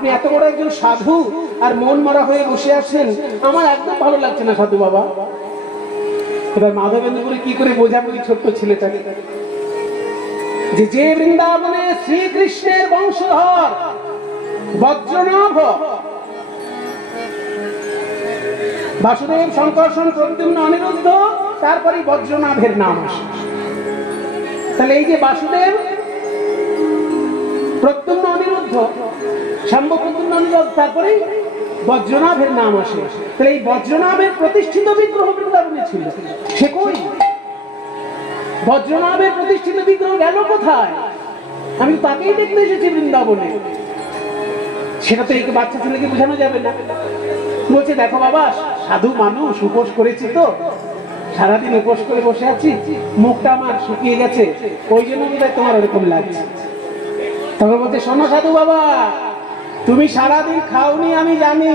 আপনি এত বড় একজন সাধু আর মন মরা হয়ে বসে আছেন, আমার একদম ভালো লাগছে না সাধু বাবা। এবার মাধবেন্দ্রপুরে কি করে বোঝাবো এই ছোট্ট ছেলেটাকে যে যে বৃন্দাবনে শ্রীকৃষ্ণের বংশধর বজ্রনাভ বাসুদেব, শঙ্কর্ষণ, প্রদ্যুম্ন, অনিরুদ্ধ, তারপরে বজ্রনাভের নাম আসে। তাহলে এই যে বাসুদেব, প্রদ্যুম্ন, অনিরুদ্ধ, শাম্ব, প্রদ্যুম্ন, অনিরুদ্ধ, তারপরে বজ্রনাভের নাম আসে। তাহলে এই বজ্রনাভের প্রতিষ্ঠিত বিগ্রহ বৃন্দাবনে ছিল, সে কই? বজ্রনাভের প্রতিষ্ঠিত বিগ্রহ গেল কোথায়? আমি তাকেই দেখতে এসেছি বৃন্দাবনে। সেটা তো এই বাচ্চা ছেলেকে বোঝানো যাবে না। বলছে দেখো বাবা, সাধু মানুষ, উপোস করেছি তো, সারাদিন উপোস করে বসে আছি, মুখটা আমার শুকিয়ে গেছে, ওই জন্য তোমার ওরকম লাগছে। তখন বলছে শোনো সাধু বাবা, তুমি সারাদিন খাওনি আমি জানি।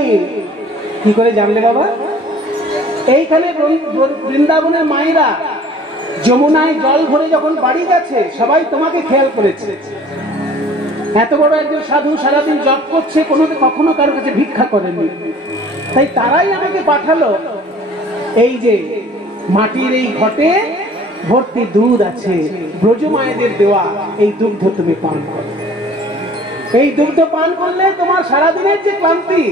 কি করে জানলে বাবা? এইখানে বৃন্দাবনের মায়েরা যমুনায় জল ভরে যখন বাড়ি গেছে, সবাই তোমাকে খেয়াল করেছে। এত বড় একজন সাধু সারাদিন জপ করছে, কখনো কারোর কাছে ভিক্ষা করেনি, তাই তারাই আমাকে পাঠালো। এই যে মাটির এই ঘটে ভর্তি দুধ আছে, ব্রজ মায়েদের দেওয়া, এই দুগ্ধ তুমি পান করো। এই দুগ্ধ পান করলে তোমার সারাদিনের যে ক্লান্তি,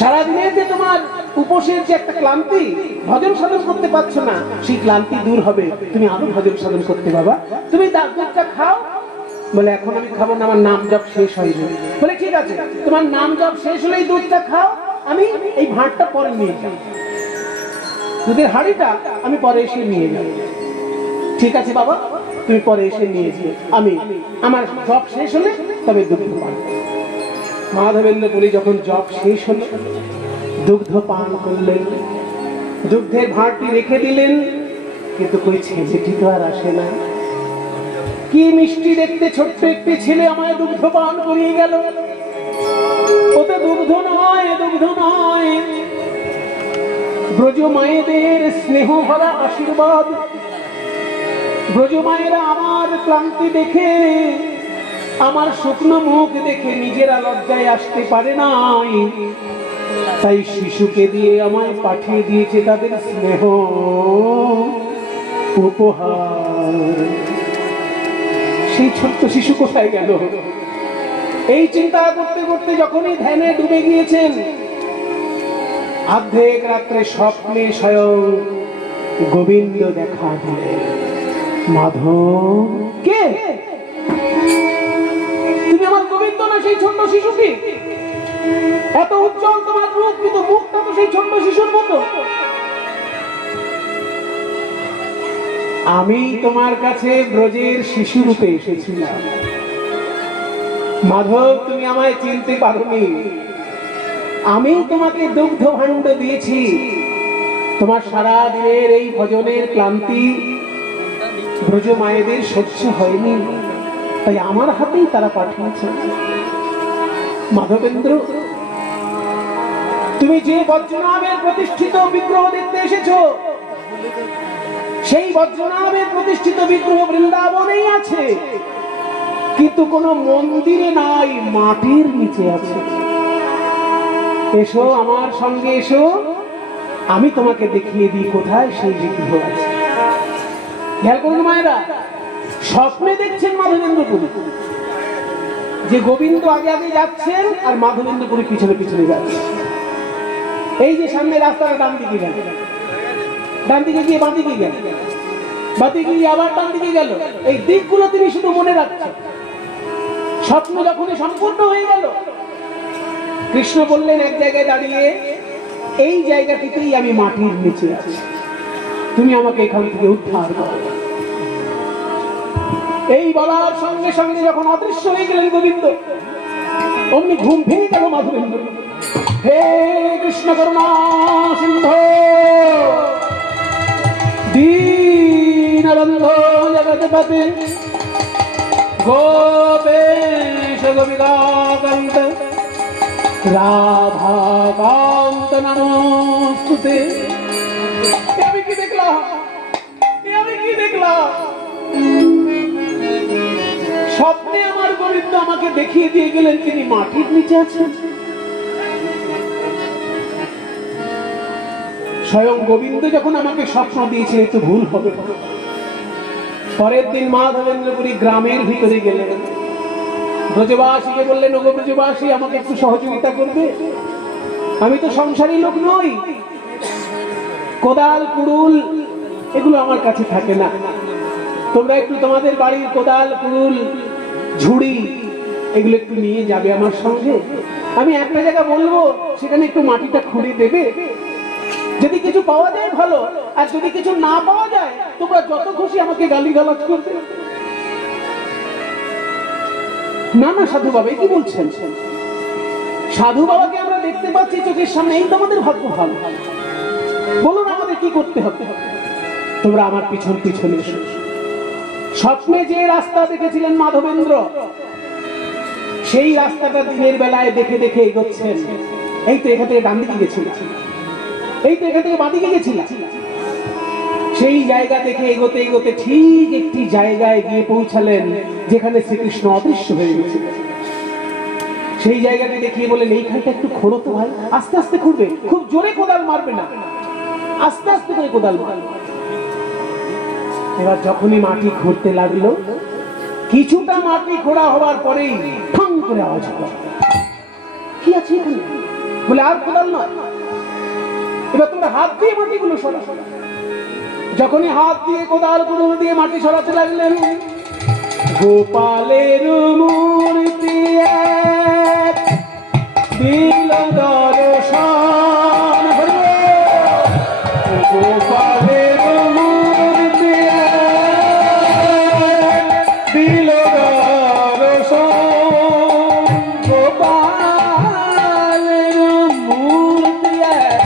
সারাদিনের যে তোমার উপোসের যে একটা ক্লান্তি, ভজন সাধন করতে পারছো না, সেই ক্লান্তি দূর হবে, তুমি আরো ভজন সাধন করতে বাবা। তুমি দুধটা খাও। বলে এখন আমি খাবো না, আমার নাম জপ শেষ হয়নি। বলে ঠিক আছে, তোমার নাম জপ শেষ হলে এই দুধটা খাও, আমি এই ভাঁড়টা পরে নিয়ে যাই, দুধের হাঁড়িটা আমি পরে এসে নিয়ে যাব। ঠিক আছে বাবা, তুমি পরে এসে নিয়ে যাবে, আমি আমার জপ শেষ হলে তবে দুগ্ধ পান। মাধবেন্দ্রপুরী যখন জপ শেষ হলো, দুগ্ধ পান করলেন, দুগ্ধের ভাঁড়টি রেখে দিলেন, কিন্তু কই ছেলেটি তো আর আসে না। কি মিষ্টি দেখতে ছোট্ট একটি ছেলে আমায় দুগ্ধ পান করিয়ে গেল। ও তো দুগ্ধ নয়, দুগ্ধ নয়, ব্রজ মায়েদের স্নেহ ভরা আশীর্বাদ। ব্রজ মায়েরা আমার ক্লান্তি দেখে, আমার শুকনো মুখ দেখে নিজেরা লজ্জায় আসতে পারে নাই, তাই শিশুকে দিয়ে আমায় পাঠিয়ে দিয়েছে তাদের স্নেহ উপহার। সেই ছোট্ট শিশু কোথায় গেল? এই চিন্তা করতে করতে যখনই ধ্যানে ডুবে গিয়েছেন, অর্ধেক রাত্রে স্বপ্নে স্বয়ং গোবিন্দ দেখা দিলেন। মাধব, কে তুমি? আমার গোবিন্দ না সেই ছোট্ট শিশুটি? এত উজ্জ্বল তোমার রূপ, কিন্তু মুখটা তো সেই ছোট্ট শিশুর মতো। আমি তোমার কাছে ব্রজের শিশু রূপে এসেছিলাম। মাধব, তুমি আমায় চিনতে পারোনি। আমি তোমাকে দুগ্ধ ভাণ্ড দিয়েছি, তোমার সারা দিনের এই ভজনের ক্লান্তি ব্রজ মায়েদের সহ্য হয়নি, তাই আমার হাতেই তারা পাঠিয়েছে। মাধবেন্দ্র, তুমি যে বজ্রনাভের প্রতিষ্ঠিত বিগ্রহ দেখতে এসেছো, সেই বজ্রনাভের প্রতিষ্ঠিত বিগ্রহ বৃন্দাবনেই আছে, কিন্তু কোন মন্দিরে নাই, মাটির নিচে আছে। এসো আমার সঙ্গে, এসো, আমি তোমাকে দেখিয়ে দিই কোথায় সেই বিগ্রহ আছে। খেয়াল করুন মায়েরা, স্বপ্নে দেখছেন মাধবেন্দ্রপুরী যে গোবিন্দ আগে আগে যাচ্ছেন আর মাধবেন্দ্রপুরী পিছনে পিছনে যাচ্ছে। এই যে সামনে রাস্তাটা ডান দিকে গেল, ডান দিকে গিয়ে বাঁ দিকে গেল, বাঁ দিকে গিয়ে আবার ডান দিকে গেল, এই দিকগুলো তিনি শুধু মনে রাখছেন। স্বপ্ন যখনই সম্পূর্ণ হয়ে গেল, কৃষ্ণ বললেন এক জায়গায় দাঁড়িয়ে, এই জায়গাটিতেই আমি মাটির নিচে আছি, তুমি আমাকে এখান থেকে উদ্ধার করো। এই বলার সঙ্গে সঙ্গে যখন অদৃশ্য হয়ে গেলেন গোবিন্দ, অমনি ঘুম ভেঙে গেল মাধবেন্দ্র। হে কৃষ্ণ করুণা সিন্ধু দীনবন্ধো জগৎপতে গোপেশ গোপিকাকান্ত রাধাকান্ত নমস্তুতে। আমি কি দেখলাম? আমি কি দেখলাম? স্বপ্নে আমার গোবিন্দ আমাকে দেখিয়ে দিয়ে গেলেন তিনি মাটির নিচে আছেন। স্বয়ং গোবিন্দ যখন আমাকে স্বপ্ন দিয়েছে একটু ভুল হবে। পরের দিন মাধবেন্দ্রপুরী গ্রামের ভিতরে গেলেন, ব্রজবাসীকে বললেন, ওগো ব্রজবাসী, আমাকে একটু সহযোগিতা করবে, আমি তো সংসারী লোক নই, কোদাল কুড়ুল এগুলো আমার কাছে থাকে না, তোমরা একটু তোমাদের বাড়ির কোদাল কুড়ুল ঝুড়ি এগুলো একটু নিয়ে যাবে আমার সঙ্গে, আমি একটা জায়গা বলবো সেখানে একটু মাটিটা খুঁড়ে দেবে, যদি কিছু পাওয়া যায় ভালো, আর যদি কিছু না পাওয়া যায় তোমরা যত খুশি আমাকে গালিগালাজ করবে। না না সাধু বাবা, কি বলছেন? সাধু বাবাকে আমরা দেখতে পাচ্ছি চোখের সামনে, এই তো আমাদের ভাগ্য ভালো, বলুন আমাদের কি করতে হবে? তোমরা আমার পিছন পিছনে এসো। স্বপ্নে যে রাস্তা দেখেছিলেন মাধবেন্দ্র, সেই রাস্তাটা দিনের বেলায় দেখে দেখে এগোচ্ছেন। এই তো এখান থেকে ডান দিকে গেছিলাম, এই তো এখান থেকে বাঁদিকে গেছিলাম। সেই জায়গা থেকে এগোতে এগোতে ঠিক একটি জায়গায় গিয়ে পৌঁছালেন যেখানে শ্রীকৃষ্ণ অদৃশ্য হয়ে গেছিলেন। সেই জায়গাটি দেখিয়ে বলেন, এইখানটা একটু খোঁড়ো তো ভাই, আস্তে আস্তে খুঁড়বে, খুব জোরে কোদাল মারবে না, আস্তে আস্তে করে কোদাল মারবে। এবার যখনই মাটি খুঁড়তে লাগলো, কিছুটা মাটি খোঁড়া হওয়ার পরেই ঠং করে আওয়াজ হলো, কি আছে এখানে? বলে আর কোদাল নয়, এবার তোমরা হাত দিয়ে মাটিগুলো সরা। যখনই হাত দিয়ে কোদাল কুড়ুল দিয়ে মাটি সরাতে লাগলেন, গোপালের মূর্তি এক দিল দর্শন, গোপালের মূর্তি এক দিল দর্শন, গোপালের মূর্তি এক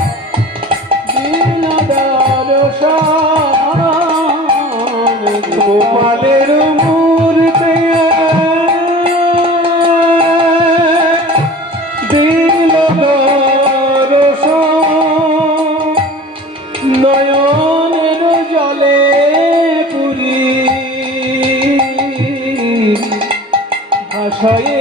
দিল দর্শন, গোপালের মূর্তি দিল দর্শন, নয়নের জলে পুরি ভাষায়